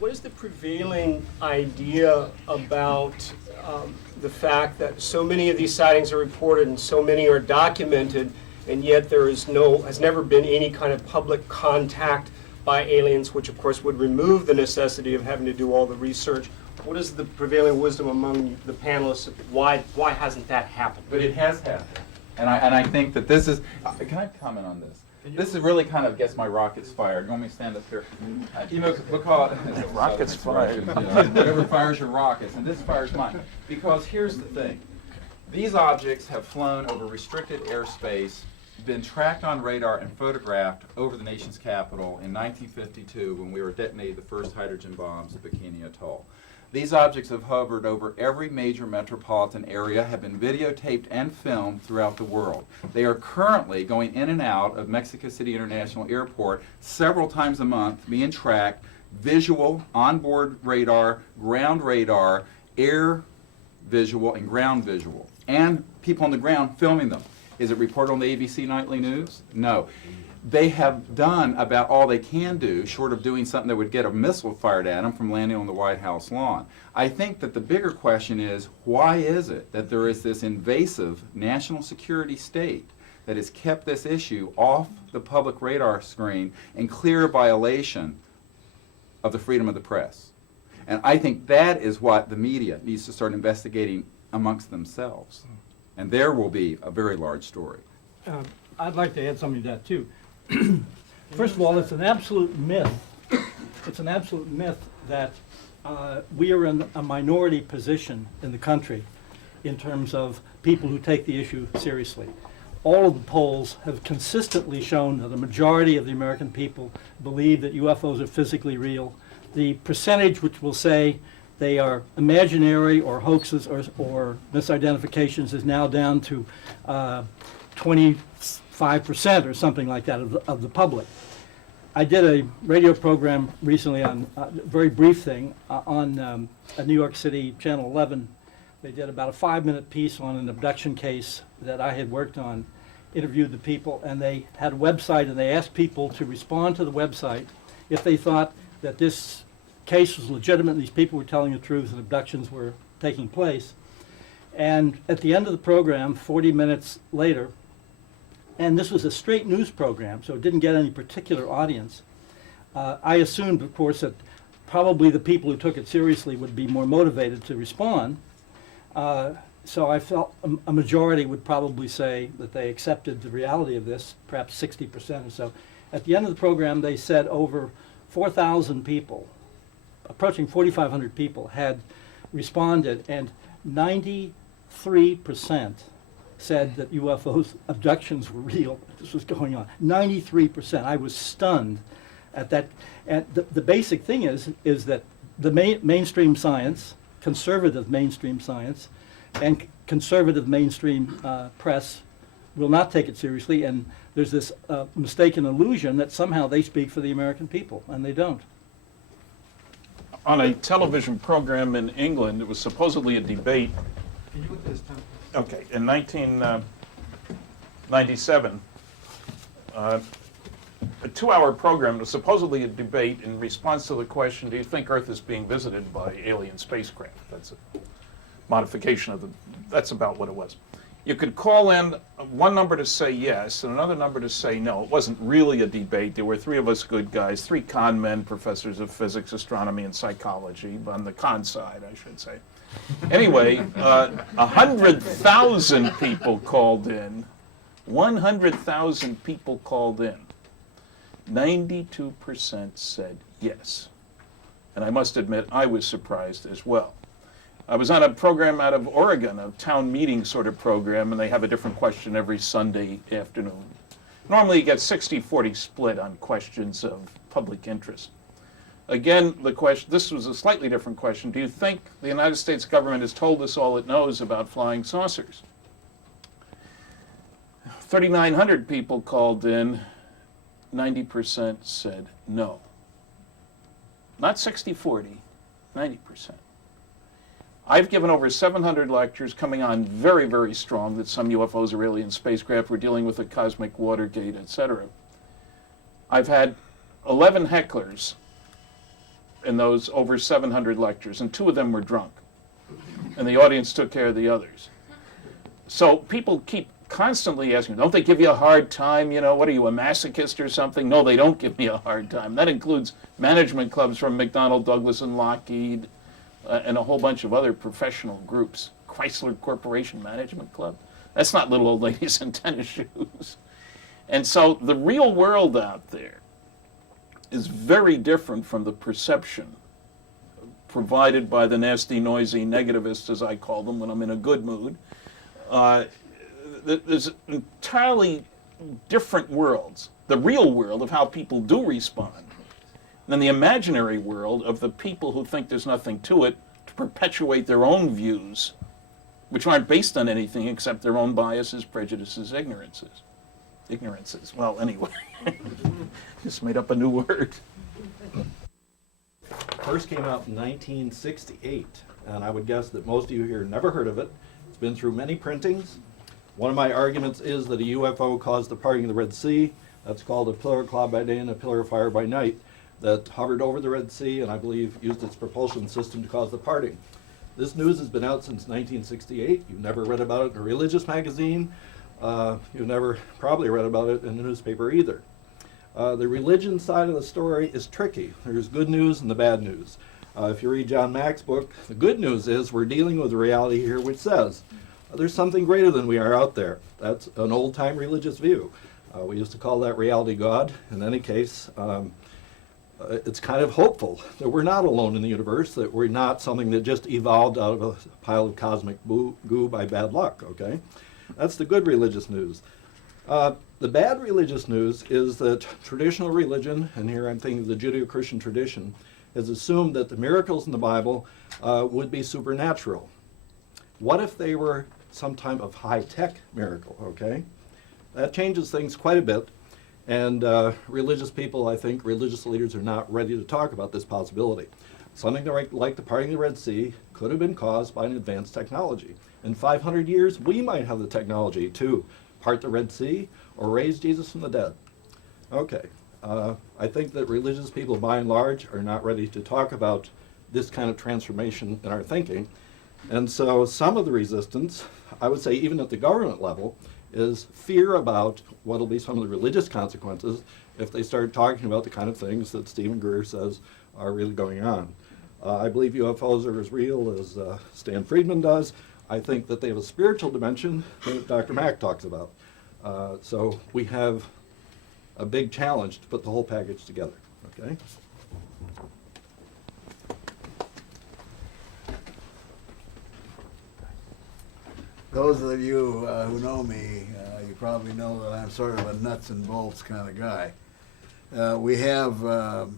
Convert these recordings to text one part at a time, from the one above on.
What is the prevailing idea about the fact that so many of these sightings are reported and so many are documented, and yet there is has never been any kind of public contact by aliens, which of course would remove the necessity of having to do all the research? What is the prevailing wisdom among the panelists? Why hasn't that happened? But it has happened. And I think that this is, can I comment on this? This is really kind of gets my rockets fired. You want me to stand up here? You know, because rockets fired. You know, whatever fires your rockets, and this fires mine. Because here's the thing: these objects have flown over restricted airspace, been tracked on radar and photographed over the nation's capital in 1952 when we were detonating the first hydrogen bombs at Bikini Atoll. These objects have hovered over every major metropolitan area, have been videotaped and filmed throughout the world. They are currently going in and out of Mexico City International Airport several times a month, being tracked, visual, onboard radar, air visual, and ground visual, and people on the ground filming them. Is it reported on the ABC Nightly News? No. They have done about all they can do, short of doing something that would get a missile fired at them from landing on the White House lawn. I think that the bigger question is, why is it that there is this invasive national security state that has kept this issue off the public radar screen in clear violation of the freedom of the press? And I think that is what the media needs to start investigating amongst themselves. And there will be a very large story. I'd like to add something to that, too. First of all, it's an absolute myth. It's an absolute myth that we are in a minority position in the country in terms of people who take the issue seriously. All of the polls have consistently shown that the majority of the American people believe that UFOs are physically real. The percentage which will say they are imaginary or hoaxes or misidentifications is now down to 25% or something like that of the public. I did a radio program recently on a very brief thing on a New York City Channel 11. They did about a 5-minute piece on an abduction case that I had worked on, interviewed the people, and they had a website, and they asked people to respond to the website if they thought that this case was legitimate, these people were telling the truth, and abductions were taking place. And at the end of the program, 40 minutes later, and this was a straight news program, so it didn't get any particular audience. I assumed, of course, that probably the people who took it seriously would be more motivated to respond. So I felt a majority would probably say that they accepted the reality of this, perhaps 60% or so. At the end of the program, they said over 4,000 people, approaching 4,500 people, had responded, and 93% said that UFOs abductions were real. This was going on. 93%. I was stunned at that. And the basic thing is that the mainstream science, conservative mainstream science, and conservative mainstream press will not take it seriously, and there's this mistaken illusion that somehow they speak for the American people, and they don't. On a television program in England, it was supposedly a debate. Can you look at this time? Okay, in 1997, a 2-hour program was supposedly a debate in response to the question, do you think Earth is being visited by alien spacecraft? That's a modification of that's about what it was. You could call in one number to say yes and another number to say no. It wasn't really a debate. There were 3 of us good guys, 3 con men, professors of physics, astronomy, and psychology, on the con side, I should say. Anyway, 100,000 people called in. 100,000 people called in. 92% said yes. And I must admit, I was surprised as well. I was on a program out of Oregon, a town meeting sort of program, and they have a different question every Sunday afternoon. Normally you get 60-40 split on questions of public interest. Again, the question, this was a slightly different question. Do you think the United States government has told us all it knows about flying saucers? 3,900 people called in, 90% said no. Not 60-40, 90%. I've given over 700 lectures coming on very, very strong that some UFOs are alien spacecraft, we're dealing with a cosmic Watergate, etc. I've had 11 hecklers in those over 700 lectures, and 2 of them were drunk. And the audience took care of the others. So people keep constantly asking, don't they give you a hard time? You know, what are you, a masochist or something? No, they don't give me a hard time. That includes management clubs from McDonnell Douglas and Lockheed and a whole bunch of other professional groups. Chrysler Corporation Management Club. That's not little old ladies in tennis shoes. And so the real world out there is very different from the perception provided by the nasty, noisy negativists, as I call them when I'm in a good mood. There's entirely different worlds. The real world of how people do respond, than the imaginary world of the people who think there's nothing to it to perpetuate their own views, which aren't based on anything except their own biases, prejudices, ignorances. Well, anyway, just made up a new word. First came out in 1968, and I would guess that most of you here never heard of it. It's been through many printings. One of my arguments is that a UFO caused the parting of the Red Sea. That's called a pillar of cloud by day and a pillar of fire by night, that hovered over the Red Sea and I believe used its propulsion system to cause the parting. This news has been out since 1968. You've never read about it in a religious magazine. You've never probably read about it in the newspaper either. The religion side of the story is tricky. There's good news and the bad news. If you read John Mack's book, the good news is we're dealing with a reality here which says there's something greater than we are out there. That's an old-time religious view. We used to call that reality God. In any case, it's kind of hopeful that we're not alone in the universe, that we're not something that just evolved out of a pile of cosmic goo by bad luck, okay? That's the good religious news. The bad religious news is that traditional religion, and here I'm thinking of the Judeo-Christian tradition, has assumed that the miracles in the Bible would be supernatural. What if they were some type of high-tech miracle, okay? That changes things quite a bit, and religious people, I think, religious leaders are not ready to talk about this possibility. Something like the parting of the Red Sea could have been caused by an advanced technology. In 500 years, we might have the technology to part the Red Sea or raise Jesus from the dead. Okay, I think that religious people, by and large, are not ready to talk about this kind of transformation in our thinking. And so some of the resistance, I would say even at the government level, is fear about what will be some of the religious consequences if they start talking about the kind of things that Stephen Greer says are really going on. I believe UFOs are as real as Stan Friedman does. I think that they have a spiritual dimension that Dr. Mack talks about. So we have a big challenge to put the whole package together, okay? Those of you who know me, you probably know that I'm sort of a nuts and bolts kind of guy. We have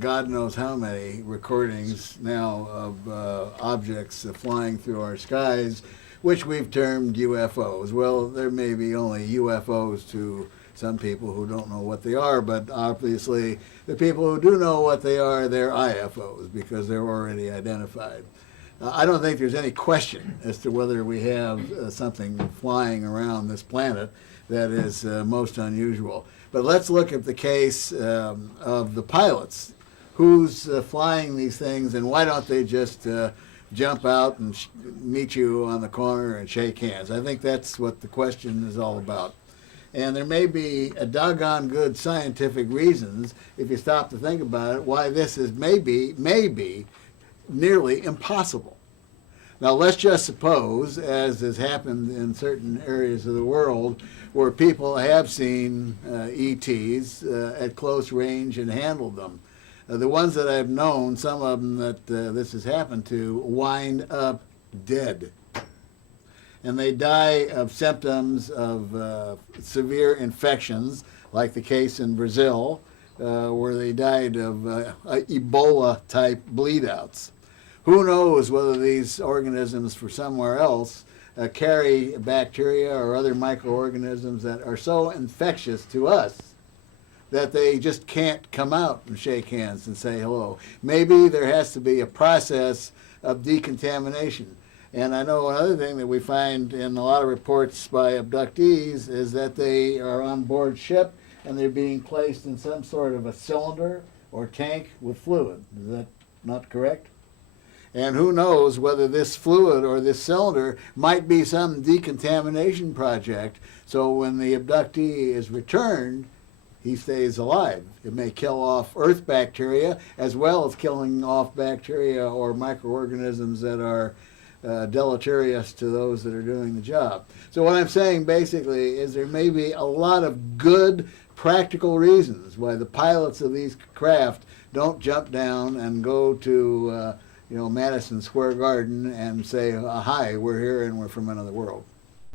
God knows how many recordings now of objects flying through our skies, which we've termed UFOs. Well, there may be only UFOs to some people who don't know what they are, but obviously the people who do know what they are, they're IFOs because they're already identified. I don't think there's any question as to whether we have something flying around this planet that is most unusual. But let's look at the case of the pilots. Who's flying these things, and why don't they just jump out and meet you on the corner and shake hands? I think that's what the question is all about. And there may be a doggone good scientific reasons, if you stop to think about it, why this is maybe nearly impossible. Now let's just suppose, as has happened in certain areas of the world, where people have seen ETs at close range and handled them. The ones that I've known, some of them that this has happened to, wind up dead. And they die of symptoms of severe infections, like the case in Brazil, where they died of Ebola-type bleedouts. Who knows whether these organisms from somewhere else carry bacteria or other microorganisms that are so infectious to us that they just can't come out and shake hands and say hello. Maybe there has to be a process of decontamination. And I know another thing that we find in a lot of reports by abductees is that they are on board ship and they're being placed in some sort of a cylinder or tank with fluid. Is that not correct? And who knows whether this fluid or this cylinder might be some decontamination project, so when the abductee is returned, he stays alive. It may kill off earth bacteria as well as killing off bacteria or microorganisms that are deleterious to those that are doing the job. So what I'm saying basically is there may be a lot of good practical reasons why the pilots of these craft don't jump down and go to Madison Square Garden and say, hi, we're here and we're from another world.